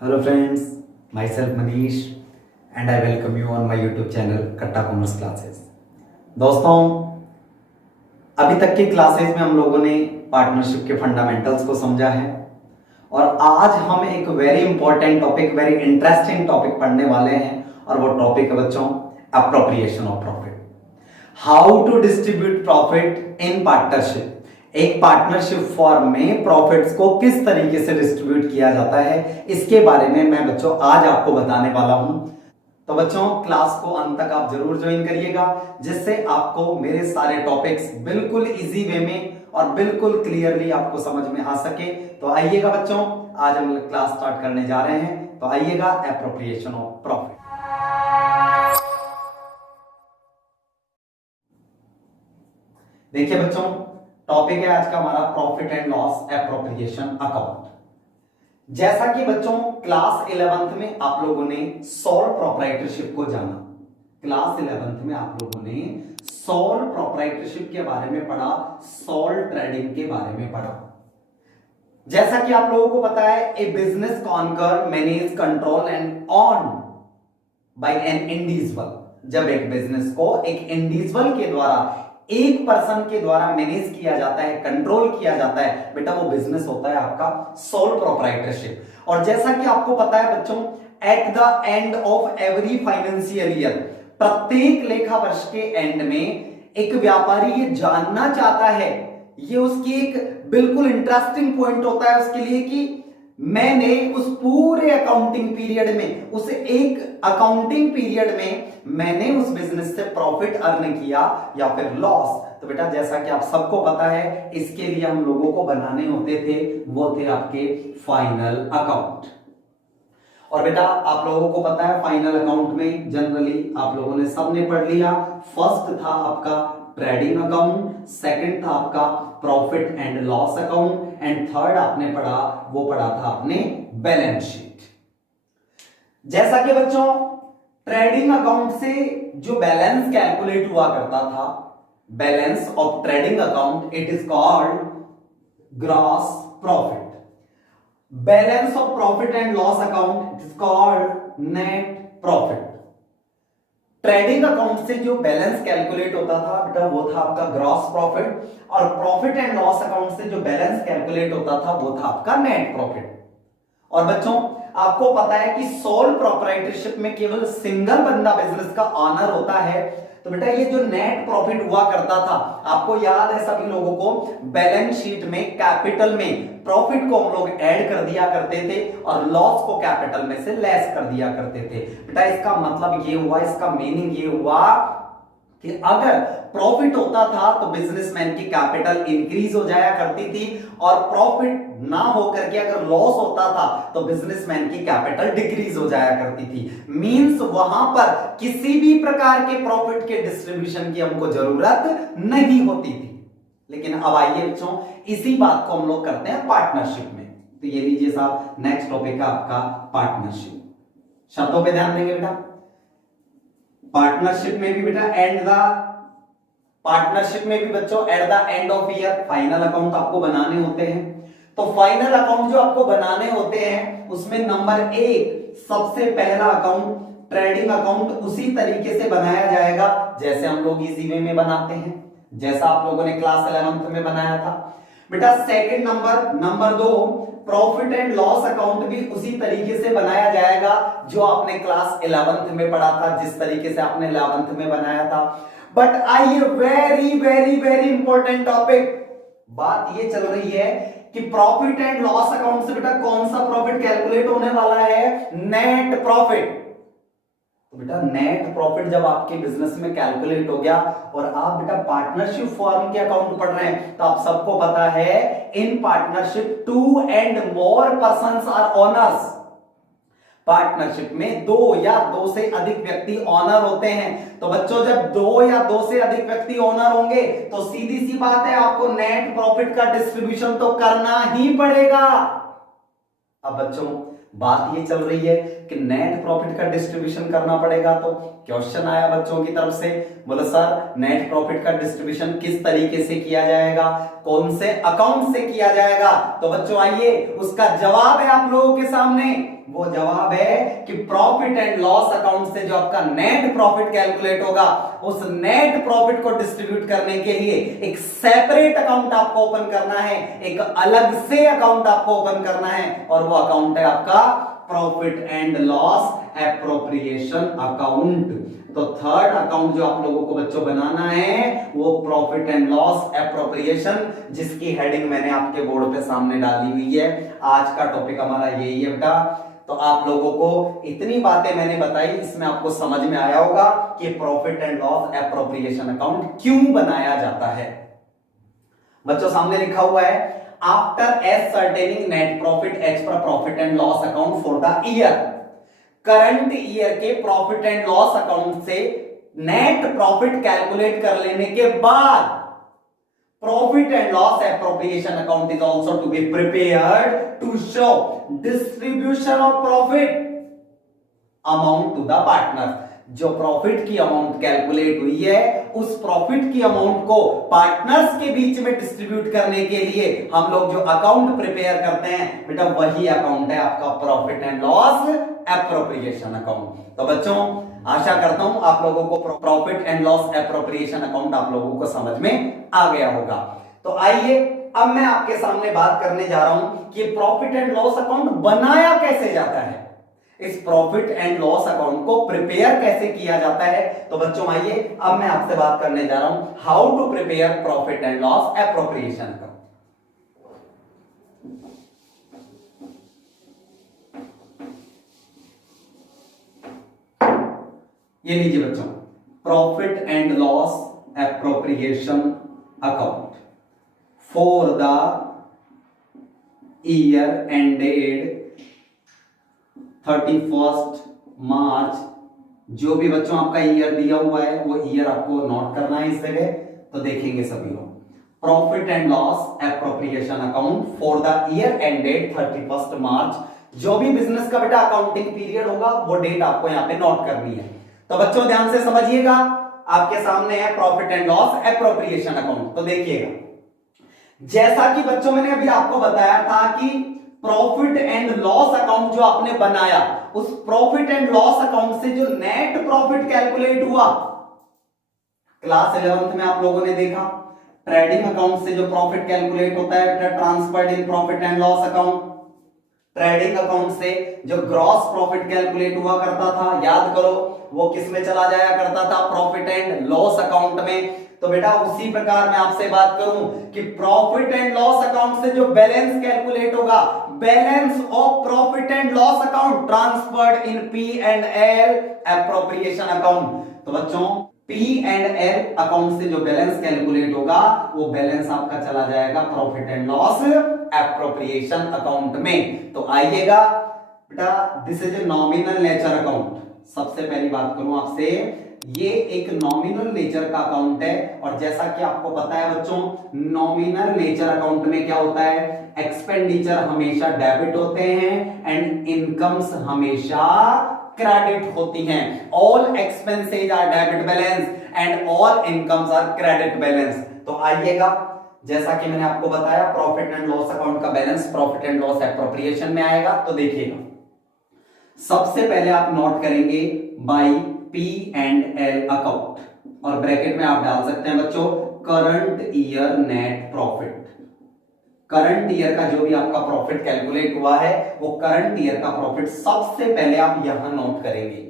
Hello friends, myself Manish and I welcome you on my YouTube channel कट्टा commerce classes. दोस्तों, अभी तक की क्लासेस में हम लोगों ने पार्टनरशिप के फंडामेंटल्स को समझा है और आज हम एक very important topic, very interesting topic पढ़ने वाले हैं और वो टॉपिक है बच्चों appropriation of profit. How to distribute profit in partnership. एक पार्टनरशिप फॉर्म में प्रॉफिट्स को किस तरीके से डिस्ट्रीब्यूट किया जाता है, इसके बारे में मैं बच्चों आज आपको बताने वाला हूं। तो बच्चों, क्लास को अंत तक आप जरूर ज्वाइन करिएगा, जिससे आपको मेरे सारे टॉपिक्स बिल्कुल इजी वे में और बिल्कुल क्लियरली आपको समझ में आ सके। तो आइएगा बच्चों, आज हम क्लास स्टार्ट करने जा रहे हैं। तो आइएगा, एप्रोप्रिएशन ऑफ प्रॉफिट। देखिए बच्चों, टॉपिक है आज का हमारा profit and loss appropriation account. जैसा कि बच्चों क्लास 11th में आप लोगों ने सोल प्रोप्राइटरशिप को जाना, क्लास 11th में आप लोगों ने सोल प्रोप्राइटरशिप के बारे में पढ़ा, सोल ट्रेडिंग के बारे में पढ़ा। जैसा कि आप लोगों को पता है, a business conquer, manage, control and own by an individual. जब एक बिजनेस को एक इंडिविजुअल के द्वारा, एक पर्सन के द्वारा मैनेज किया जाता है, कंट्रोल किया जाता है, बेटा वो बिजनेस होता है आपका सोल प्रोप्राइटरशिप। और जैसा कि आपको पता है बच्चों, at the end of every financial year, प्रत्येक लेखा वर्ष के एंड में एक व्यापारी ये जानना चाहता है, ये उसकी एक बिल्कुल इंटरेस्टिंग पॉइंट होता है उसके लिए कि मैंने उस पूरे अकाउंटिंग पीरियड में, उस एक अकाउंटिंग पीरियड में मैंने उस बिजनेस से प्रॉफिट अर्न किया या फिर लॉस। तो बेटा जैसा कि आप सबको पता है, इसके लिए हम लोगों को बनाने होते थे, वो थे आपके फाइनल अकाउंट। और बेटा आप लोगों को पता है, फाइनल अकाउंट में जनरली आप लोगों ने सबने पढ़ लिया। फर्स्ट था आपका ट्रेडिंग अकाउंट, सेकंड था आपका profit and loss account and third आपने पढ़ा, वो पढ़ा था आपने बैलेंस शीट। जैसा कि बच्चों ट्रेडिंग अकाउंट से जो बैलेंस कैलकुलेट हुआ करता था, balance of trading account, it is called gross profit. Balance of profit and loss account, it is called net profit. Trading account से जो बैलेंस कैलकुलेट होता था बेटा, वो था आपका ग्रॉस प्रॉफिट, और प्रॉफिट एंड लॉस अकाउंट से जो बैलेंस कैलकुलेट होता था वो था आपका नेट प्रॉफिट। और बच्चों आपको पता है कि सोल प्रोप्राइटरशिप में केवल सिंगल बंदा बिजनेस का ऑनर होता है। तो बेटा ये जो नेट प्रॉफिट हुआ करता था, आपको याद है सभी लोगों को, बैलेंस शीट में कैपिटल में प्रॉफिट को हम लोग ऐड कर दिया करते थे और लॉस को कैपिटल में से लेस कर दिया करते थे। बेटा इसका मतलब ये हुआ, इसका मीनिंग ये हुआ कि अगर प्रॉफिट होता था तो बिजनेसमैन की कैपिटल इंक्रीज हो जाया करती थी, और प्रॉफिट ना होकर के अगर लॉस होता था तो बिजनेसमैन की कैपिटल डिक्रीज हो जाया करती थी। मींस वहां पर किसी भी प्रकार के प्रॉफिट के डिस्ट्रीब्यूशन की हमको जरूरत नहीं होती थी। लेकिन अब आइए बच्चों, इसी बात को हम लोग करते हैं पार्टनरशिप में। तो ये लीजिए साहब, नेक्स्ट टॉपिक है आपका पार्टनरशिप। शब्दों पे ध्यान देंगे बेटा। पार्टनरशिप में भी बेटा पार्टनरशिप में भी बच्चों at the end of year final account आपको बनाने होते हैं। तो फाइनल अकाउंट जो आपको बनाने होते हैं, उसमें नंबर 1 सबसे पहला अकाउंट ट्रेडिंग अकाउंट उसी तरीके से बनाया जाएगा जैसे हम लोग इजी वे में बनाते हैं, जैसा आप लोगों ने क्लास 11th में बनाया था। बेटा second number 2 profit and loss account भी उसी तरीके से बनाया जाएगा जो आपने क्लास 11th में पढ़ा था, जिस तरीके से आपने 11th में बनाया था। बट आइए, very very very important topic, बात ये चल रही है कि प्रॉफिट एंड लॉस अकाउंट से बेटा कौन सा प्रॉफिट कैलकुलेट होने वाला है? Net profit. तो बेटा नेट प्रॉफिट जब आपके बिजनेस में कैलकुलेट हो गया और आप बेटा पार्टनरशिप फॉर्म के अकाउंट पढ़ रहे हैं, तो आप सबको पता है in partnership 2 and more persons are owners. Partnership में 2 या 2 से अधिक व्यक्ति ओनर होते हैं। तो बच्चों जब 2 या 2 से अधिक व्यक्ति ओनर होंगे तो सीधी सी बात है, आपको नेट प्रॉफिट का डिस्ट्रीब्यूशन तो करना ही पड़ेगा। अब बच्चों बात ये चल रही है कि नेट प्रॉफिट का डिस्ट्रीब्यूशन करना पड़ेगा, तो क्वेश्चन आया बच्चों की तरफ से, बोले सर नेट प्रॉफिट का डिस्ट्रीब्यूशन किस तरीके से किया जाएगा, कौन से अकाउंट से किया जाएगा। तो बच्चों आइए उसका जवाब है आप लोगों के सामने। वो जवाब है कि प्रॉफिट एंड लॉस अकाउंट से जो आपका नेट प्रॉफिट कैलकुलेट होगा, उस नेट प्रॉफिट को डिस्ट्रीब्यूट करने के लिए एक सेपरेट अकाउंट आपको ओपन करना है, एक अलग से अकाउंट आपको ओपन करना है, और वो अकाउंट है आपका profit and loss appropriation account. तो थर्ड अकाउंट जो आप लोगों को बच्चों बनाना है वो प्रॉफिट एंड लॉस एप्रोप्रिएशन, जिसकी हेडिंग मैंने आपके बोर्ड पे सामने डाली हुई है। आज का टॉपिक हमारा यही है बेटा। तो आप लोगों को इतनी बातें मैंने बताई, इसमें आपको समझ में आया होगा कि profit and loss appropriation account क्यों बनाया जाता है। बच्चों सामने लिखा हुआ है, after ascertaining net profit as per profit and loss account for the year, current year के प्रॉफिट एंड लॉस अकाउंट से नेट प्रॉफिट कैलकुलेट कर लेने के बाद profit and loss appropriation account is also to be prepared to show distribution of profit amount to the partner. जो profit की amount calculate हुई है, उस प्रॉफिट की अमाउंट को पार्टनर्स के बीच में डिस्ट्रीब्यूट करने के लिए हम लोग जो अकाउंट प्रिपेयर करते हैं बेटा, वही अकाउंट है आपका profit and loss appropriation account. तो बच्चों आशा करता हूं आप लोगों को profit and loss appropriation account आप लोगों को समझ में आ गया होगा। तो आइए अब मैं आपके सामने बात करने जा रहा हूं कि प्रॉफिट एंड लॉस अकाउंट बनाया कैसे जाता है, इस प्रॉफिट एंड लॉस अकाउंट को प्रिपेयर कैसे किया जाता है। तो बच्चों आइए अब मैं आपसे बात करने जा रहा हूं how to prepare profit and loss appropriation account. ये लीजिए बच्चों, profit and loss appropriation account for the year ended 31 March. जो भी बच्चों आपका ईयर दिया हुआ है वो ईयर आपको नोट करना है इस जगह। तो देखेंगे सभी लोग, profit and loss appropriation account for the year ended 31 March. जो भी बिजनेस का बेटा अकाउंटिंग पीरियड होगा वो डेट आपको यहां पे नोट करनी है। तो बच्चों ध्यान से समझिएगा, आपके सामने है profit and loss appropriation account. तो देखिएगा, जैसा कि बच्चों मैंने अभी आपको बताया था कि प्रॉफिट एंड लॉस अकाउंट जो आपने बनाया, उस प्रॉफिट एंड लॉस अकाउंट से जो नेट प्रॉफिट कैलकुलेट हुआ, क्लास 11th में आप लोगों ने देखा ट्रेडिंग अकाउंट से जो प्रॉफिट कैलकुलेट होता है बेटा, transferred in profit and loss account. Trading account से जो ग्रॉस प्रॉफिट कैलकुलेट हुआ करता था, याद करो वो किस में चला जाया करता था, प्रॉफिट एंड लॉस अकाउंट में। तो बेटा उसी प्रकार मैं आपसे बात करूं कि प्रॉफिट एंड लॉस अकाउंट से जो बैलेंस कैलकुलेट होगा, balance of profit and loss account transferred in P and L appropriation account. तो बच्चों पी एंड एल अकाउंट से जो बैलेंस कैलकुलेट होगा वो बैलेंस आपका चला जाएगा profit and loss appropriation account में। तो आइएगा बेटा, this is a nominal nature account. सबसे पहली बात करूं आपसे, ये एक नॉमिनल नेचर का अकाउंट है, और जैसा कि आपको पता है बच्चों, नॉमिनल नेचर अकाउंट में क्या होता है, एक्सपेंडिचर हमेशा डेबिट होते हैं एंड इनकम्स हमेशा क्रेडिट होती हैं। All expenses are debit balance and all incomes are credit balance. तो आइएगा, जैसा कि मैंने आपको बताया प्रॉफिट एंड लॉस अकाउंट का balance profit and loss appropriation में आएगा। तो देखिएगा, सबसे पहले आप नोट करेंगे by P and L account, और ब्रैकेट में आप डाल सकते हैं बच्चों current year net profit. Current year का जो भी आपका प्रॉफिट कैलकुलेट हुआ है वो करंट ईयर का प्रॉफिट सबसे पहले आप यहां नोट करेंगे।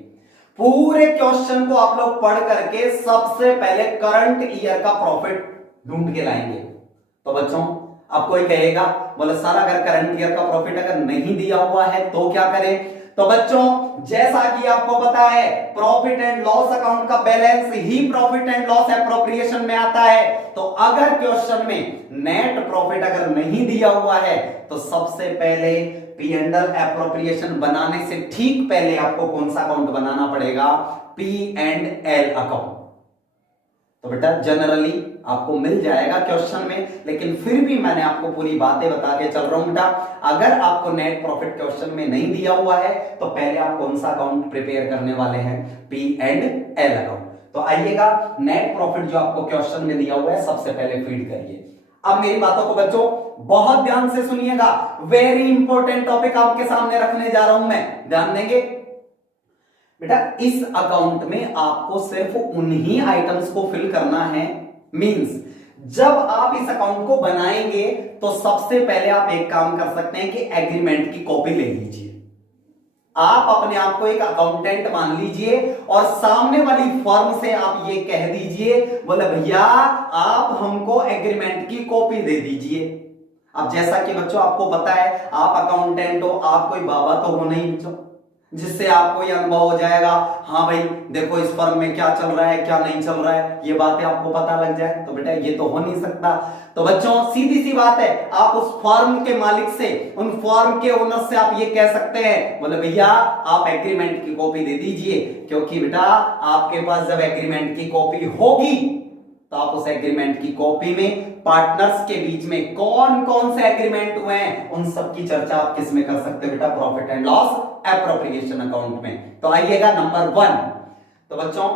पूरे क्वेश्चन को आप लोग पढ़ करके सबसे पहले करंट ईयर का प्रॉफिट ढूंढ के लाएंगे। तो बच्चों अब कोई कहेगा, बोले सर अगर करंट ईयर का प्रॉफिट अगर नहीं दिया हुआ है तो क्या करें। तो बच्चों जैसा कि आपको पता है प्रॉफिट एंड लॉस अकाउंट का balance he profit and loss appropriation में आता है। तो अगर क्वेश्चन में नेट प्रॉफिट अगर नहीं दिया हुआ है तो सबसे पहले पी एंड एल एप्रोप्रिएशन बनाने से ठीक पहले आपको कौन सा अकाउंट बनाना पड़ेगा, पी एंड एल अकाउंट। तो बेटा जनरली आपको मिल जाएगा क्वेश्चन में, लेकिन फिर भी मैंने आपको पूरी बातें बता के चल रहा हूं बेटा। अगर आपको नेट प्रॉफिट क्वेश्चन में नहीं दिया हुआ है तो पहले आप कौन सा अकाउंट प्रिपेयर करने वाले हैं, पी एंड एल अकाउंट। तो आइएगा, नेट प्रॉफिट जो आपको क्वेश्चन में दिया हुआ है सबसे पहले फीड करिए। अब मेरी बातों को बच्चों बहुत ध्यान से सुनिएगा, वेरी इंपॉर्टेंट टॉपिक आपके सामने रखने जा रहा हूं मैं, ध्यान देंगे बेटा। इस अकाउंट में आपको सिर्फ उन्हीं आइटम्स को फिल करना है। मींस जब आप इस अकाउंट को बनाएंगे तो सबसे पहले आप एक काम कर सकते हैं कि एग्रीमेंट की कॉपी ले लीजिए। आप अपने आप को एक अकाउंटेंट मान लीजिए और सामने वाली फर्म से आप ये कह दीजिए, बोले भैया आप हमको एग्रीमेंट की कॉपी दे दीजिए। अब जैसा कि बच्चों आपको पता है, आप अकाउंटेंट हो, आप कोई बाबा तो हो नहीं बच्चों, जिससे आपको ये अनुभव हो जाएगा, हाँ भाई देखो इस फर्म में क्या चल रहा है क्या नहीं चल रहा है, ये बातें आपको पता लग जाए। तो बेटा ये तो हो नहीं सकता। तो बच्चों सीधी सी बात है, आप उस फर्म के मालिक से, उन फर्म के ओनर से आप ये कह सकते हैं, बोले भैया आप एग्रीमेंट की कॉपी दे दीजिए, क्योंकि बेटा आपके पास जब एग्रीमेंट की कॉपी होगी तो आप उस एग्रीमेंट की कॉपी में पार्टनर्स के बीच में कौन कौन से एग्रीमेंट हुए हैं उन सब की चर्चा आप किस में कर सकते हो बेटा, profit and loss appropriation account में। तो आइएगा नंबर 1। तो बच्चों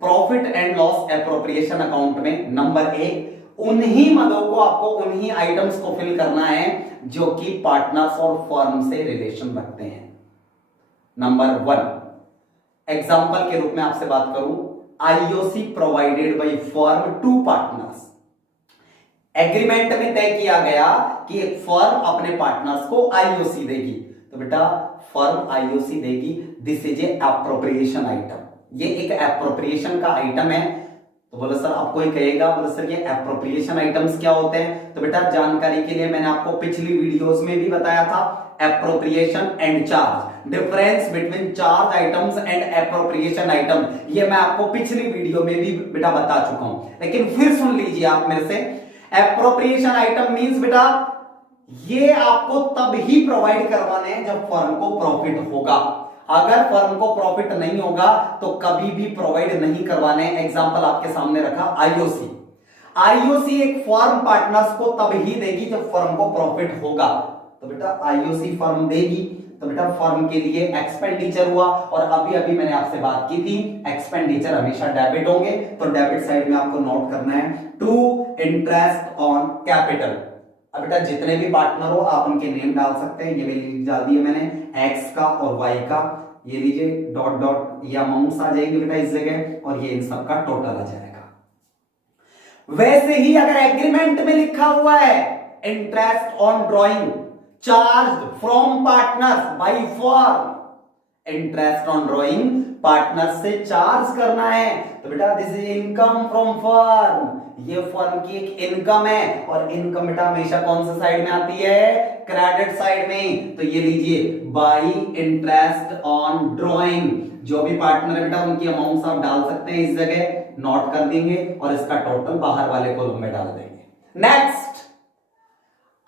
profit and loss appropriation account में नंबर 1, उन्हीं मदों को आपको उन्हीं आइटम्स को फिल करना है जो कि पार्टनर्स और फर्म से रिलेशन रखते हैं। नंबर 1 एग्जांपल के रूप में आपसे बात करूं, IOC provided by firm to partners. Agreement में तय किया गया कि एक फर्म अपने पार्टनर्स को आईओसी देगी, तो बेटा फर्म आईओसी देगी, this is a appropriation item. ये एक एप्रोप्रिएशन का आइटम है। तो बोले सर आपको ये कहेगा, बोले सर ये एप्रोप्रिएशन आइटम्स क्या होते हैं? तो बेटा जानकारी के लिए मैंने आपको पिछली वीडियोस में भी बताया था, appropriation and charge, difference between charge items and appropriation item, ये मैं आपको पिछली वीडियो में भी बेटा बता चुका हूं, लेकिन फिर सुन लीजिए आप मेरे से। एप्रोप्रिएशन आइटम मींस बेटा ये आपको तब ही प्रोवाइड करवाने हैं जब फर्म को प्रॉफिट होगा। अगर फर्म को प्रॉफिट नहीं होगा तो कभी भी प्रोवाइड नहीं करवाने। एग्जांपल आपके सामने रखा आईओसी। आईओसी एक फर्म पार्टनर्स को तब ही देगी जब फर्म को प्रॉफिट होगा। तो बेटा आईओसी फर्म देगी, तो बेटा फर्म के लिए एक्सपेंडिचर हुआ, और अभी अभी मैंने आपसे बात की थी एक्सपेंडिचर हमेशा डेबिट होंगे, तो डेबिट साइड में आपको नोट करना है टू इंटरेस्ट ऑन कैपिटल। अब बेटा जितने भी पार्टनर हो आप उनके नेम डाल सकते हैं, ये भी डाल दिए मैंने, एक्स का और वाई का, ये लीजिए डॉट डॉट, ये अमाउंट्स आ जाएंगे बेटा इस जगह, और ये इन सब का टोटल आ जाएगा। वैसे ही अगर एग्रीमेंट में लिखा हुआ है interest on drawing charge from partners by firm, interest on drawing partner से चार्ज करना है, तो बेटा this is income from firm, ये फर्म की एक इनकम है, और इनकम बेटा हमेशा कौन से साइड में आती है? क्रेडिट साइड में। तो ये लीजिए बाय इंटरेस्ट ऑन ड्रॉइंग, जो भी पार्टनर है बेटा उनकी अमाउंट्स आप डाल सकते हैं इस जगह, नोट कर देंगे और इसका टोटल बाहर वाले कॉलम में डाल देंगे। नेक्स्ट,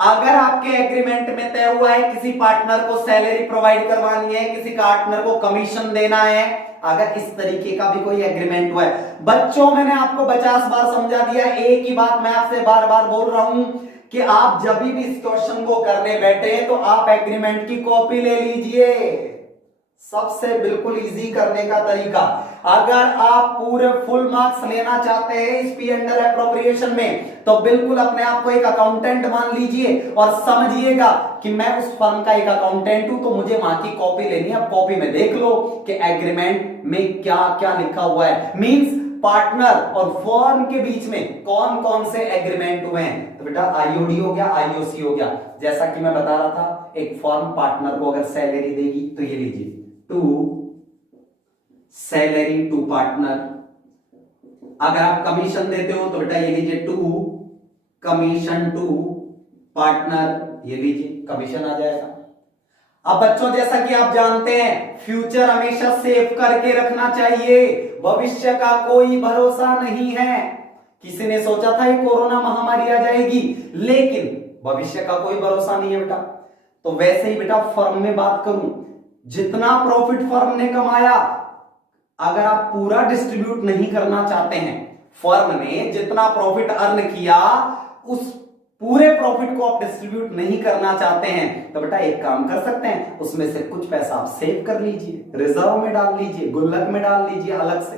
अगर आपके एग्रीमेंट में तय हुआ है किसी पार्टनर को सैलरी प्रोवाइड करवानी है, किसी पार्टनर को कमीशन देना है, अगर इस तरीके का भी कोई एग्रीमेंट हुआ है, बच्चों मैंने आपको 50 बार समझा दिया, एक ही बात मैं आपसे बार बार बोल रहा हूं कि आप जब भी इस क्वेश्चन को करने बैठे तो आप एग्रीमेंट की कॉपी ले लीजिए। सबसे बिल्कुल इजी करने का तरीका, अगर आप पूरे फुल मार्क्स लेना चाहते हैं इस पी अंडर एप्रोप्रिएशन में, तो बिल्कुल अपने आप को एक अकाउंटेंट मान लीजिए और समझिएगा कि मैं उस फर्म का एक अकाउंटेंट हूं, तो मुझे वहां की कॉपी लेनी है। अब कॉपी में देख लो कि एग्रीमेंट में क्या क्या लिखा हुआ है, मींस पार्टनर और फर्म के बीच में कौन कौन से एग्रीमेंट हुए हैं। तो बेटा आईओडी हो गया, आईओसी हो गया। जैसा कि मैं बता रहा था, एक फर्म पार्टनर को अगर सैलरी देगी तो ये लीजिए टू सैलरी टू पार्टनर, अगर आप कमीशन देते हो तो बेटा ये लीजिए टू कमीशन टू पार्टनर, ये लीजिए कमीशन आ जाएगा। अब बच्चों जैसा कि आप जानते हैं फ्यूचर हमेशा सेव करके रखना चाहिए, भविष्य का कोई भरोसा नहीं है। किसी ने सोचा था ये कोरोना महामारी आ जाएगी, लेकिन भविष्य का कोई भरोसा नहीं है बेटा। तो वैसे ही बेटा फर्म में बात करूं, जितना प्रॉफिट फर्म ने कमाया, अगर आप पूरा डिस्ट्रीब्यूट नहीं करना चाहते हैं, फर्म ने जितना प्रॉफिट अर्न किया उस पूरे प्रॉफिट को आप डिस्ट्रीब्यूट नहीं करना चाहते हैं, तो बेटा एक काम कर सकते हैं, उसमें से कुछ पैसा आप सेव कर लीजिए, रिजर्व में डाल लीजिए, गुल्लक में डाल लीजिए अलग से।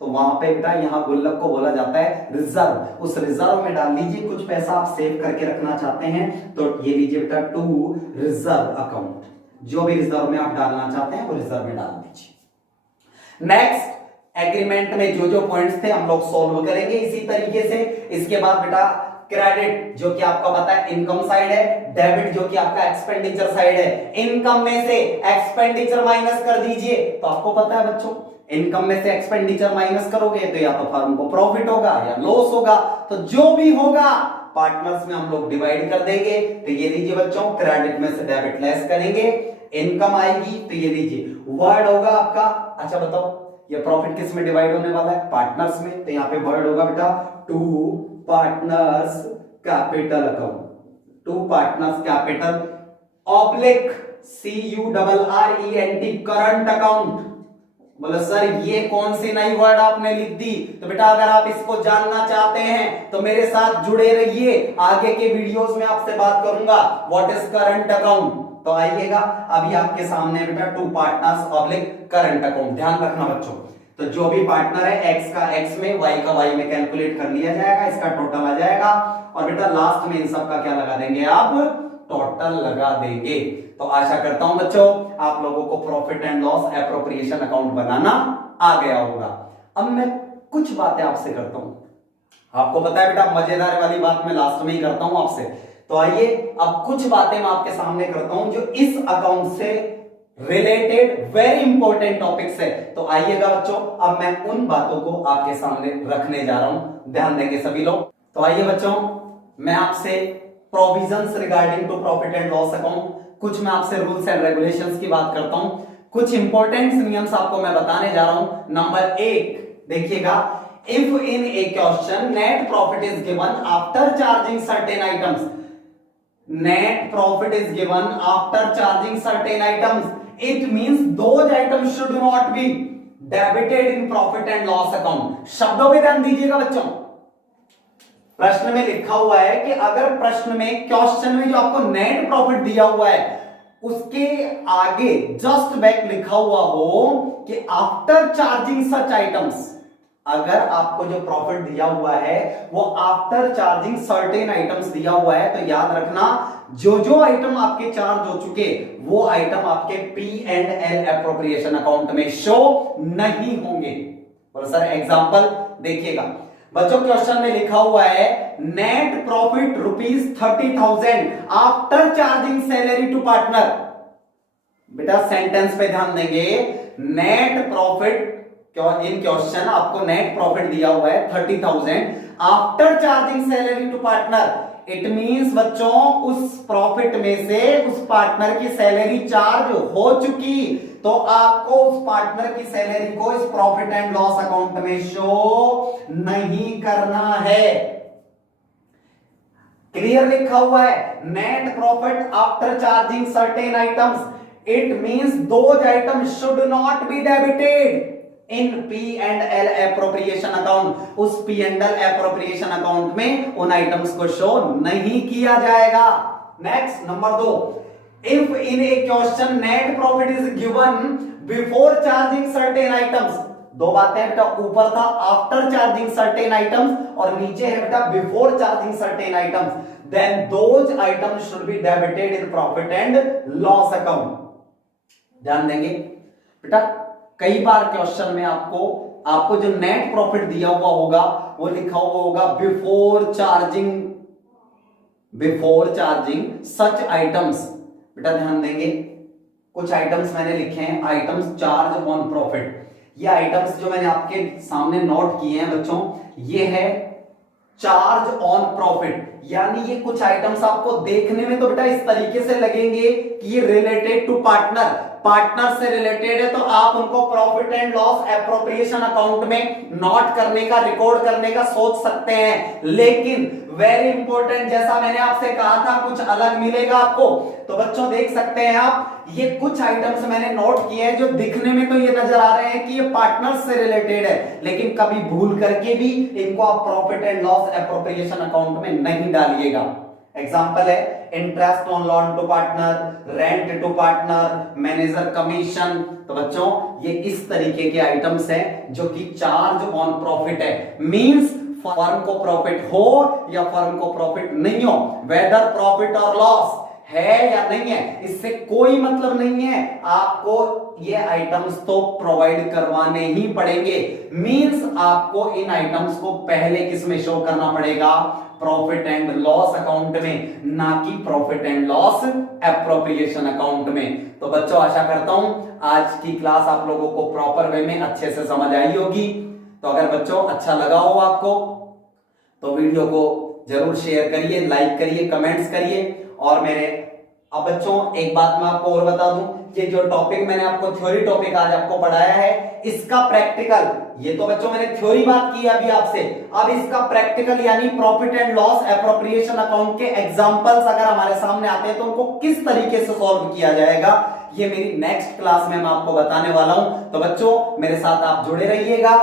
तो वहां पे बेटा यहाँ गुल्लक को बोला जाता है रिजर्व। उस रिजर्व में डाल लीजिए, कुछ पैसा आप सेव करके रखना चाहते हैं तो ये लीजिए बेटा टू रिजर्व अकाउंट। जो भी रिजर्व में आप डालना चाहते हैं वो रिजर्व में डाल दीजिए। नेक्स्ट, एग्रीमेंट में जो जो पॉइंट्स थे हम लोग सॉल्व करेंगे इसी तरीके से। इसके बाद बेटा क्रेडिट जो कि आपका पता है इनकम साइड है, डेबिट जो कि आपका एक्सपेंडिचर साइड है। इनकम में से एक्सपेंडिचर माइनस कर दीजिए, तो आपको पता है बच्चों इनकम में से एक्सपेंडिचर माइनस करोगे तो या तो फर्म को प्रॉफिट होगा या लॉस होगा, तो जो भी होगा पार्टनर्स में हम लोग डिवाइड कर देंगे। तो ये लीजिए बच्चों क्रेडिट में से डेबिट लेस करेंगे, इनकम आएगी तो ये लीजिए वर्ड होगा आपका। अच्छा बताओ ये प्रॉफिट किस में डिवाइड होने वाला है? पार्टनर्स में। तो यहाँ पे वर्ड होगा बेटा to partners capital account, to partners capital oblique CURRENT current account. बोले सर ये कौन सी नई वर्ड आपने लिख दी? तो बेटा अगर आप इसको जानना चाहते हैं तो मेरे साथ जुड़े रहिए, आगे के वीडियोस में आपसे बात करूंगा व्हाट इज करंट अकाउंट। तो आइएगा, अभी आपके सामने बेटा to partners oblique current account. ध्यान रखना बच्चों, तो जो भी पार्टनर है x का x में, y का y में कैलकुलेट कर लिया जाएगा, इसका टोटल आ जाएगा और बेटा लास्ट में इन सब का क्या लगा देंगे आप? टोटल लगा देंगे। तो आशा करता हूं बच्चों आप लोगों को profit and loss appropriation account बनाना आ गया होगा। अब मैं कुछ बातें आपसे करता हूं, आपको पता है बेटा मजेदार वाली बात मैं लास्ट में ही करता हूं आपसे। तो आइए अब कुछ बातें मैं आपके सामने करता हूं जो इस अकाउंट से रिलेटेड वेरी इंपॉर्टेंट टॉपिक्स है। तो आइएगा बच्चों अब मैं उन बातों को आपके सामने रखने जा रहा हूं, ध्यान देंगे सभी लोग। तो आइए बच्चों मैं आपसे provisions regarding to profit and loss account, कुछ मैं आपसे रूल्स एंड रेगुलेशंस की बात करता हूं, कुछ इंपॉर्टेंट नियम्स आपको मैं बताने जा रहा हूं। नंबर 1 देखिएगा, if in A question net profit is given after charging certain items, net profit is given after charging certain items, it means those items should not be debited in profit and loss account. शब्दों पे ध्यान दीजिएगा बच्चों, प्रश्न में लिखा हुआ है कि अगर प्रश्न में क्वेश्चन में जो आपको नेट प्रॉफिट दिया हुआ है उसके आगे जस्ट बैक लिखा हुआ हो कि आफ्टर चार्जिंग सच आइटम्स, अगर आपको जो प्रॉफिट दिया हुआ है वो आफ्टर चार्जिंग सर्टेन आइटम्स दिया हुआ है, तो याद रखना जो जो आइटम आपके चार्ज हो चुके वो आइटम आपके P&L एप्रोप्रिएशन अकाउंट में शो नहीं होंगे। और सर एग्जांपल देखिएगा बच्चों, क्वेश्चन में लिखा हुआ है net profit ₹30,000 after charging salary to partner. बेटा सेंटेंस पे ध्यान देंगे, नेट प्रॉफिट इन क्वेश्चन आपको नेट प्रॉफिट दिया हुआ है 30,000 after charging salary to partner. It means बच्चों उस प्रॉफिट में से उस पार्टनर की सैलरी चार्ज हो चुकी, तो आपको उस पार्टनर की सैलरी को इस प्रॉफिट एंड लॉस अकाउंट में शो नहीं करना है। क्लियर लिखा हुआ है net profit after charging certain items, it means those items should not be debited in P&L appropriation account. उस P&L एप्रोप्रिएशन अकाउंट में उन आइटम्स को शो नहीं किया जाएगा। Next number 2, if in A question net profit is given before charging certain items, दो बातें हैं बेटा, ऊपर था आफ्टर चार्जिंग सर्टेन आइटम्स और नीचे है बेटा before charging certain items, then those items should be debited in profit and loss account. ध्यान देंगे बेटा, कई बार क्वेश्चन में आपको जो नेट प्रॉफिट दिया हुआ होगा वो लिखा हुआ होगा बिफोर चार्जिंग सच आइटम्स। बेटा ध्यान देंगे, कुछ आइटम्स मैंने लिखे हैं, आइटम्स चार्ज ऑन प्रॉफिट। ये आइटम्स जो मैंने आपके सामने नोट किए हैं बच्चों, ये है चार्ज ऑन प्रॉफिट। यानी ये कुछ आइटम्स आपको देखने में तो बेटा इस तरीके से लगेंगे कि ये रिलेटेड टू पार्टनर से रिलेटेड है, तो आप उनको profit and loss appropriation account में नोट करने का, रिकॉर्ड करने का सोच सकते हैं। लेकिन वेरी इंपॉर्टेंट, जैसा मैंने आपसे कहा था कुछ अलग मिलेगा आपको। तो बच्चों देख सकते हैं आप, ये कुछ आइटम्स मैंने नोट किए हैं जो दिखने में तो ये नजर आ रहे हैं कि ये पार्टनर से रिलेटेड है, लेकिन कभी भूल करके भी इनको आप profit and loss appropriation account में नहीं डालिएगा। एग्जाम्पल है interest on loan to partner, rent to partner, manager commission. तो बच्चों ये इस तरीके के आइटम्स हैं जो कि चार्ज ऑन प्रॉफिट है। मींस फर्म को प्रॉफिट हो या फर्म को प्रॉफिट नहीं हो, वेदर प्रॉफिट और लॉस है या नहीं है, इससे कोई मतलब नहीं है, आपको ये आइटम्स तो प्रोवाइड करवाने ही पड़ेंगे। मींस आपको इन आइटम्स को पहले किस में शो करना पड़ेगा, प्रॉफिट एंड लॉस अकाउंट में, ना कि profit and loss appropriation account में। तो बच्चों आशा करता हूं आज की क्लास आप लोगों को प्रॉपर वे में अच्छे से समझ आई होगी। तो अगर बच्चों अच्छा लगा हो आपको तो वीडियो को जरूर शेयर करिए, लाइक करिए, कमेंट्स करिए। और मेरे अब बच्चों एक बात मैं आपको और बता दूं, ये जो टॉपिक मैंने आपको थ्योरी टॉपिक आज आपको पढ़ाया है, इसका प्रैक्टिकल, ये तो बच्चों मैंने थ्योरी बात की अभी आपसे, अब इसका प्रैक्टिकल यानी profit and loss appropriation account के एग्जांपल्स अगर हमारे सामने आते हैं तो उनको किस तरीके से सॉल्व किया जाएगा, ये मेरी नेक्स्ट क्लास में मैं आपको बताने वाला हूं। तो बच्चों मेरे साथ आप जुड़े रहिएगा,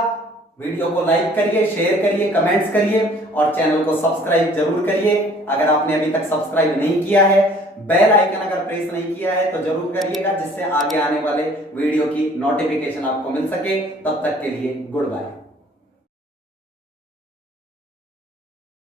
वीडियो को लाइक करिए, शेयर करिए, कमेंट्स करिए और चैनल को सब्सक्राइब जरूर करिए। अगर आपने अभी तक सब्सक्राइब नहीं किया है, बेल आइकन अगर प्रेस नहीं किया है तो जरूर करिएगा, जिससे आगे आने वाले वीडियो की नोटिफिकेशन आपको मिल सके। तब तक के लिए गुड बाय।